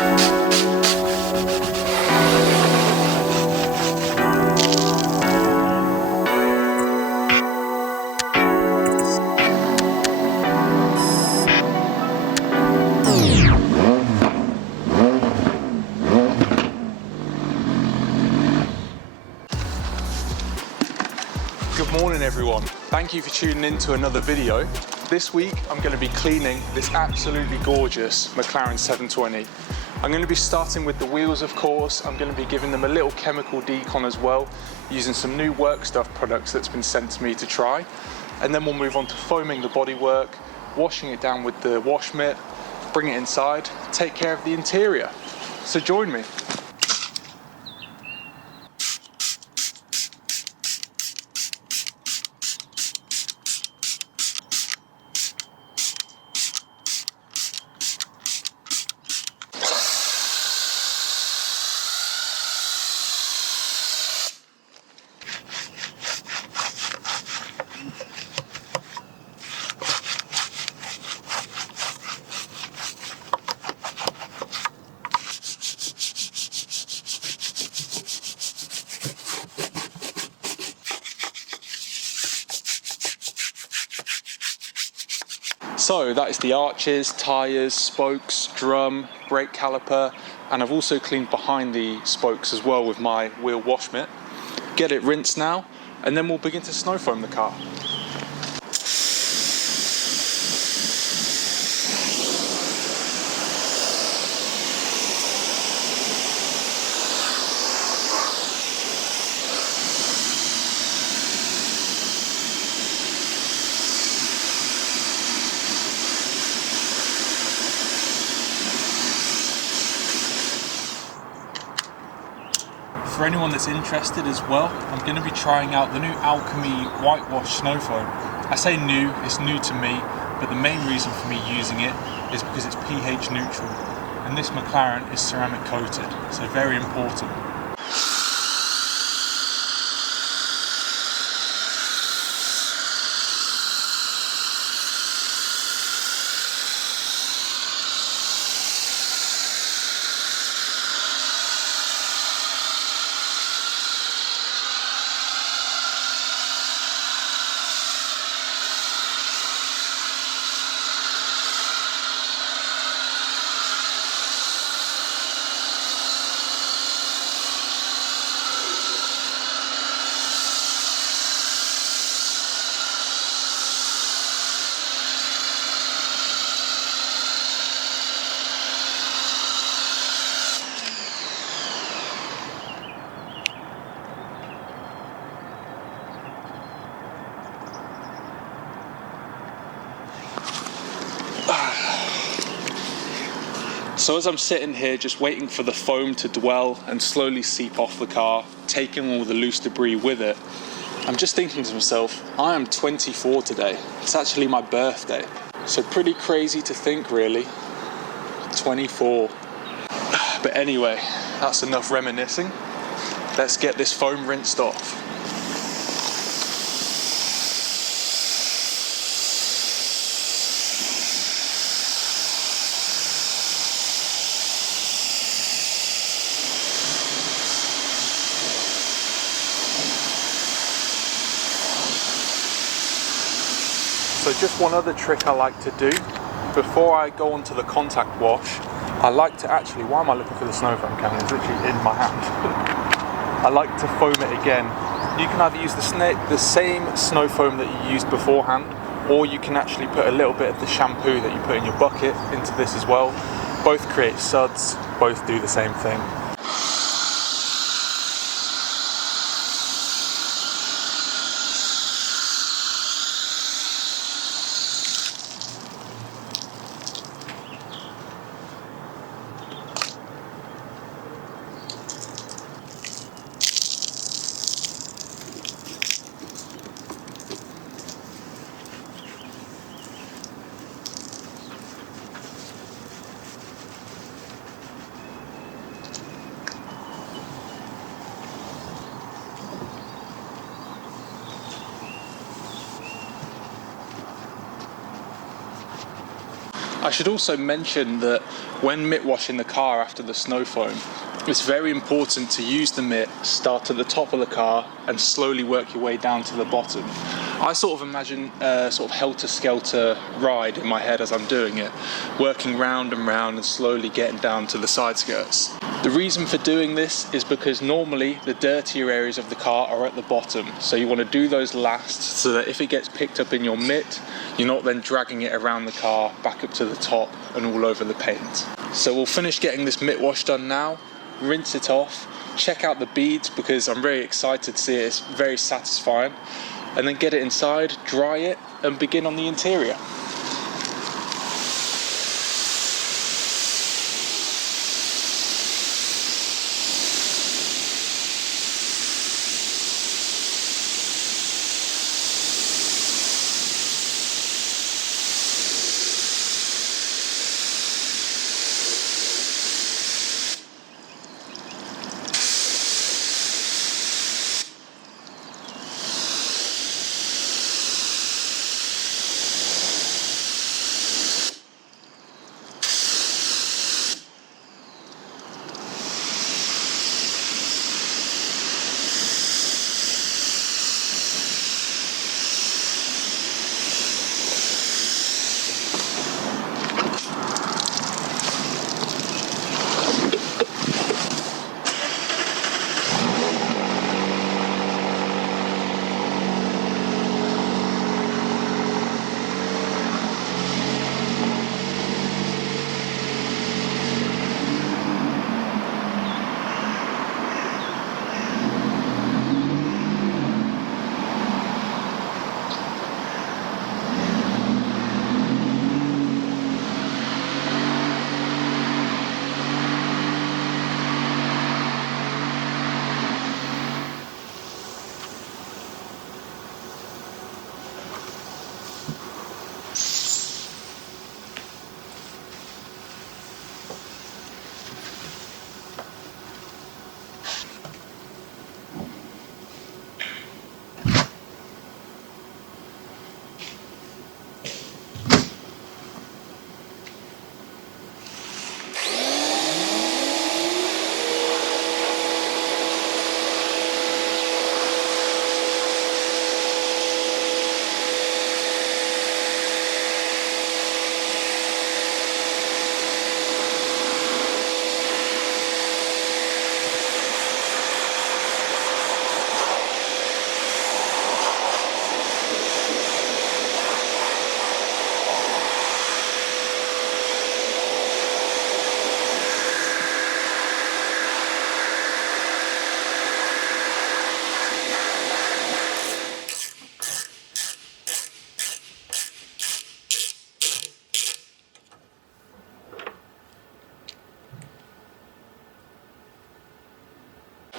Good morning everyone, thank you for tuning in to another video. This week I'm going to be cleaning this absolutely gorgeous McLaren 720. I'm going to be starting with the wheels of course. I'm going to be giving them a little chemical decon as well, using some new work stuff products that's been sent to me to try. And then we'll move on to foaming the bodywork, washing it down with the wash mitt, bring it inside, take care of the interior. So join me. So that is the arches, tyres, spokes, drum, brake caliper, and I've also cleaned behind the spokes as well with my wheel wash mitt. Get it rinsed now, and then we'll begin to snow foam the car. For anyone that's interested as well, I'm going to be trying out the new Alchemy whitewash snow foam. I say new, it's new to me, but the main reason for me using it is because it's pH neutral, and this McLaren is ceramic coated, so very important. So as I'm sitting here just waiting for the foam to dwell and slowly seep off the car, taking all the loose debris with it, I'm just thinking to myself, I am 24 today. It's actually my birthday. So pretty crazy to think really, 24. But anyway, that's enough reminiscing. Let's get this foam rinsed off. So just one other trick I like to do, before I go on to the contact wash, I like to actually, why am I looking for the snow foam can? It's literally in my hand. I like to foam it again. You can either use the same snow foam that you used beforehand, or you can actually put a little bit of the shampoo that you put in your bucket into this as well. Both create suds, both do the same thing. I should also mention that when mitt washing the car after the snow foam, it's very important to use the mitt, start at the top of the car and slowly work your way down to the bottom. I sort of imagine a sort of helter-skelter ride in my head as I'm doing it, working round and round and slowly getting down to the side skirts. The reason for doing this is because normally the dirtier areas of the car are at the bottom, so you want to do those last so that if it gets picked up in your mitt, you're not then dragging it around the car back up to the top and all over the paint. So we'll finish getting this mitt wash done now, rinse it off, check out the beads because I'm very excited to see it, it's very satisfying, and then get it inside, dry it and begin on the interior.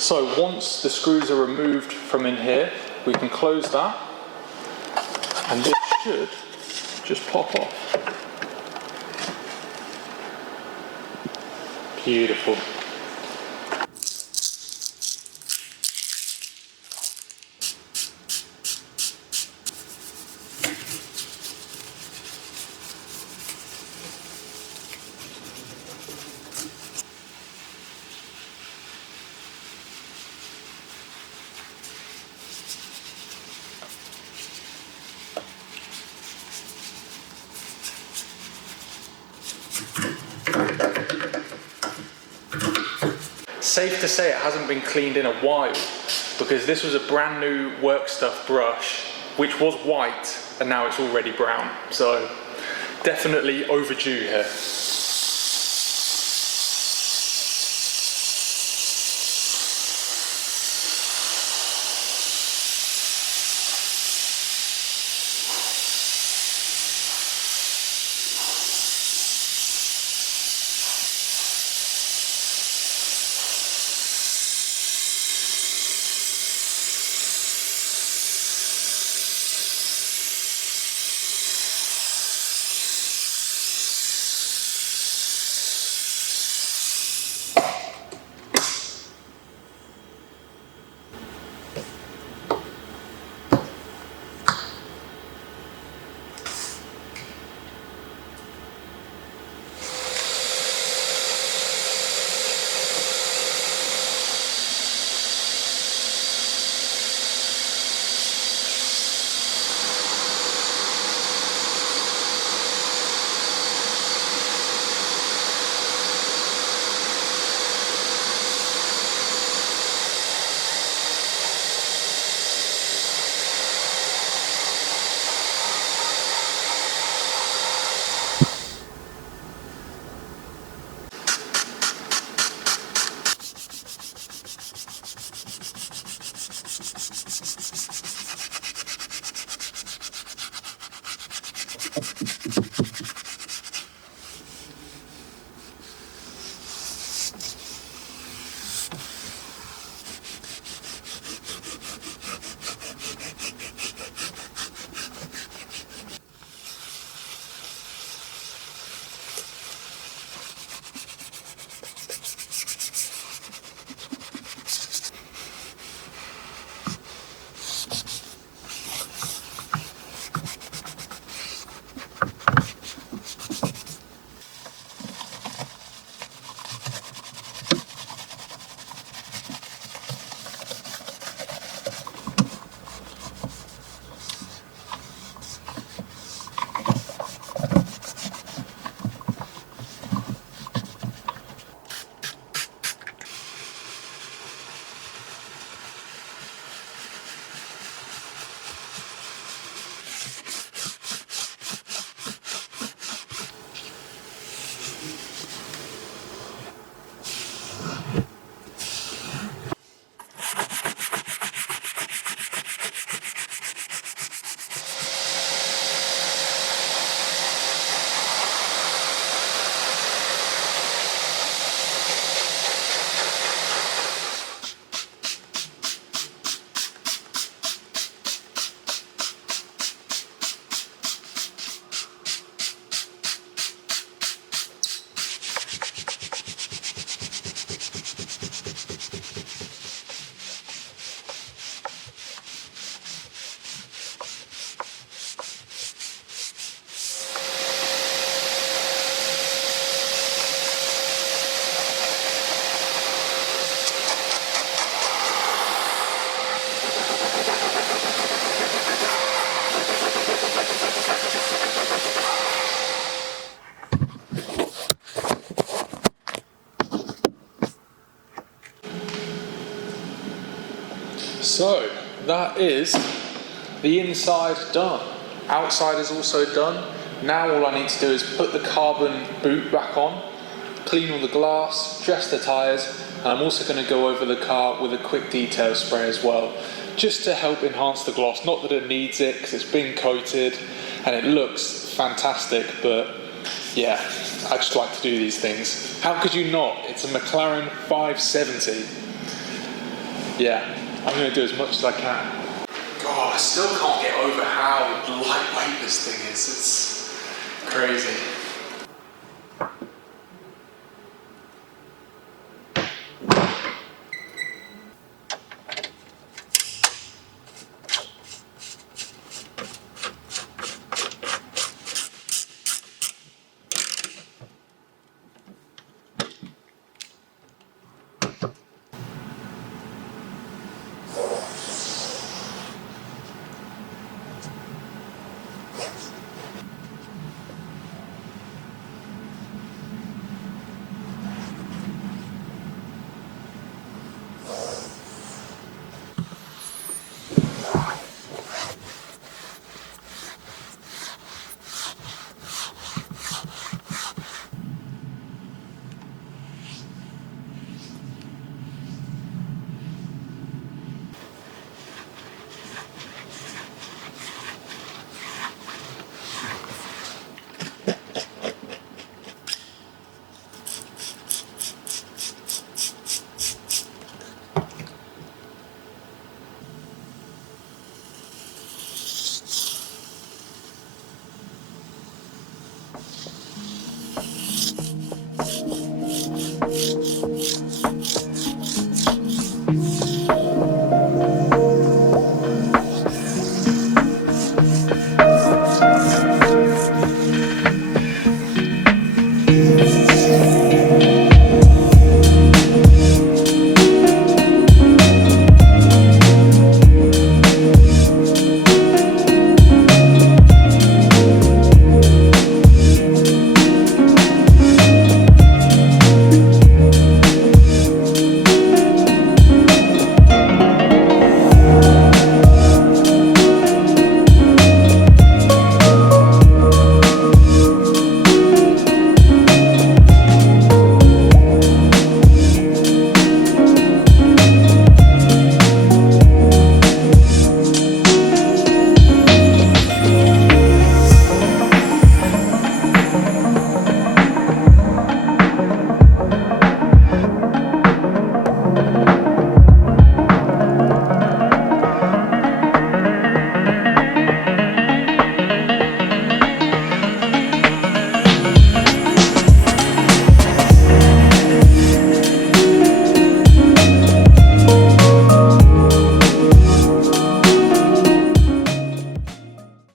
So once the screws are removed from in here, we can close that and this should just pop off. Beautiful. Safe to say it hasn't been cleaned in a while because this was a brand new work stuff brush which was white and now it's already brown, so definitely overdue here. So that is the inside done. Outside is also done. Now all I need to do is put the carbon boot back on, clean all the glass, dress the tyres, and I'm also going to go over the car with a quick detail spray as well, just to help enhance the gloss. Not that it needs it, because it's been coated and it looks fantastic, but yeah, I just like to do these things. How could you not? It's a McLaren 570. Yeah, I'm going to do as much as I can. God, I still can't get over how lightweight this thing is. It's crazy.